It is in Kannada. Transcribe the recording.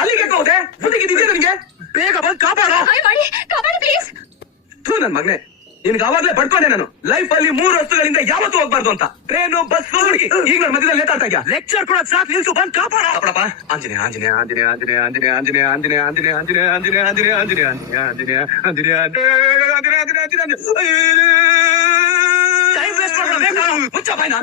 ಅಲ್ಲಿಗೆ ಹೋದೆ ಬುದ್ಧಿಗಿದ್ಯಾ ನನಗೆ? ಬೇಗ ಬಂದು ಕಾಪಾಡೋ ಪ್ಲೀಸ್. ನನ್ ಮಗನೆ, ನಿನ್ಗೆ ಅವಾಗ್ಲೇ ಪಡ್ಕೊಂಡೆ ನಾನು. ಲೈಫ್ ಅಲ್ಲಿ 3 ವಸ್ತುಗಳಿಂದ ಯಾವತ್ತೂ ಹೋಗ್ಬಾರ್ದು ಅಂತ. ಟ್ರೈನು, ಬಸ್, ಹುಡುಗಿ. ಈಗ ನನ್ನ ಮಧ್ಯದಲ್ಲಿ ನೇತಾಡ್ತಾ ಇದ್ಯಾ? ಲೆಕ್ಚರ್ ಕೊಡಕ್ ಸಾಕು, ನಿಲ್ಸು, ಬಂದ್ ಕಾಪಾಡ. ಕಾಪಾಡಪ್ಪ. ಆಂಜನೇಯ ಆಂಜನೇಯ ಆಂಜನೇಯ ಆಂಜನೇಯ ಆಂಜನೇಯ ಆಂಜನೇಯ ಆಂಜನೇಯ ಆಂಜನೇಯ ಆಂಜನೇಯ ಆಂಜನೇಯ ಆಂಜನೇಯ ಆಂಜನೇಯ ಆಂಜನೇಯ ಆಂಜನೇಯ ಆಂಜನೇಯ ಟೈಮ್ ವೇಸ್ಟ್ ಮಾಡ್ಬೇಡ, ಮುಚ್ಚ ಬಾಯ್ನ.